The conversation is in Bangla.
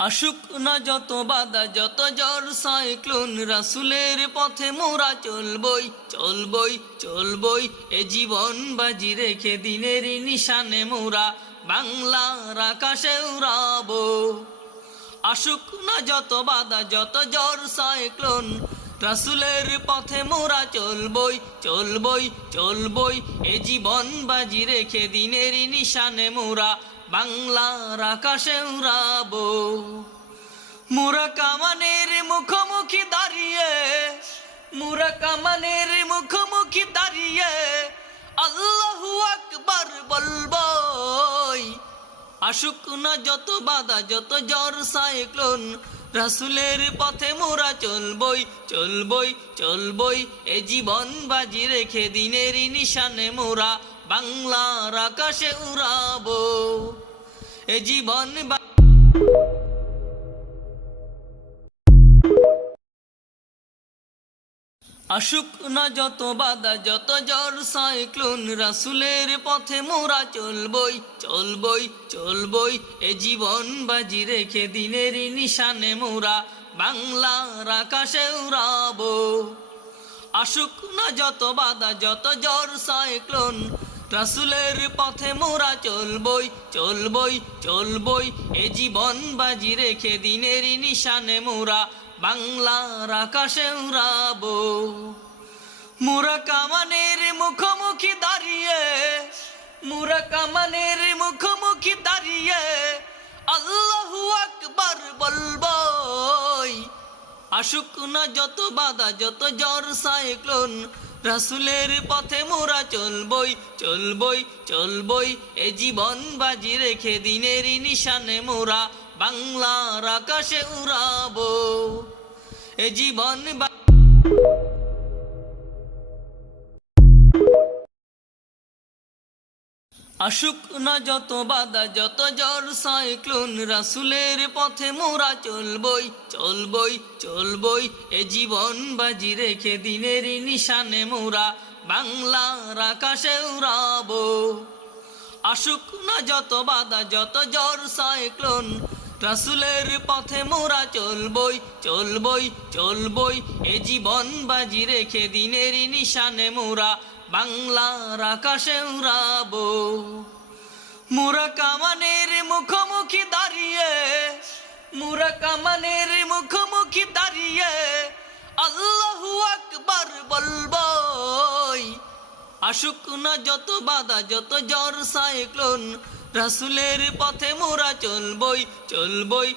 আসুক না যত বাধা যত জ্বর সাইক্লোন, রাসূলের পথে মোরা চলবই চলবই চলবই। এ জীবন বাজি রেখে দিনের নিশানে মোরা বাংলার আকাশে উড়াবো। আসুক না যত বাধা যত জ্বর সাইক্লোন, রাসূলের পথে মোরা চলবই চলবই চলবই। এ জীবন বাজি রেখে দিনের নিশানে মোরা বাংলার আকাশে উড়াবো। মোরা কামানের মুখোমুখি দাঁড়িয়ে, মোরা কামানের মুখোমুখি দাঁড়িয়ে আল্লাহু আকবার বলবই। আসুক না যত বাধা যত জ্বর সাইক্লোন, রাসূলের পথে মোরা চলবই চলবই চলবই। এ জীবন বাজি রেখে দিনের নিশানে মোরা বাংলার আকাশে উড়াবো। এ জীবন আসুক না যত বাধা যত জ্বর সাইক্লোন, রাসূলের পথে মোরা চলবই চলবই চলবই। এ জীবন বাজি রেখে দিনের নিশানে মোরা বাংলার আকাশে উড়াবো। আসুক না যত বাধা যত জ্বর সাইক্লোন, রাসূলের পথে মোরা চলবই চলবই চলবই। এ জীবন বাজি রেখে দিনের নিশানে মোরা বাংলার আকাশে উড়াবো। মোরা কামানের মুখোমুখি দাঁড়িয়ে, মোরা কামানের মুখোমুখি দাঁড়িয়ে আল্লাহু আকবার বলবই। আসুক না যত বাধা যত জ্বর সাইক্লোন, রাসূলের পথে মোরা চলবই চলবই চলবই। এ জীবন বাজি রেখে দিনের নিশানে মোরা বাংলার আকাশে উড়াবো। এ জীবন আসুক না যত বাধা যত জ্বর সাইক্লোন, রাসূলের পথে মোরা চলবই চলবই চলবই। এ জীবন বাজি রেখে দিনের নিশানে মোরা বাংলার আকাশে উড়াবো। আসুক না যত বাধা যত জ্বর সাইক্লোন, রাসূলের পথে মোরা চলবই চলবই চলবই। এ জীবন বাজি রেখে দিনের নিশানে মোরা বাংলার আকাশে উড়াবো। মোরা কামানের মুখোমুখি দাঁড়িয়ে, মোরা কামানের মুখোমুখি দাঁড়িয়ে আল্লাহু আকবার বলবই। আসুক না যত বাধা যত জ্বর সাইক্লোন, রাসূলের পথে মোরা চলবই চলবই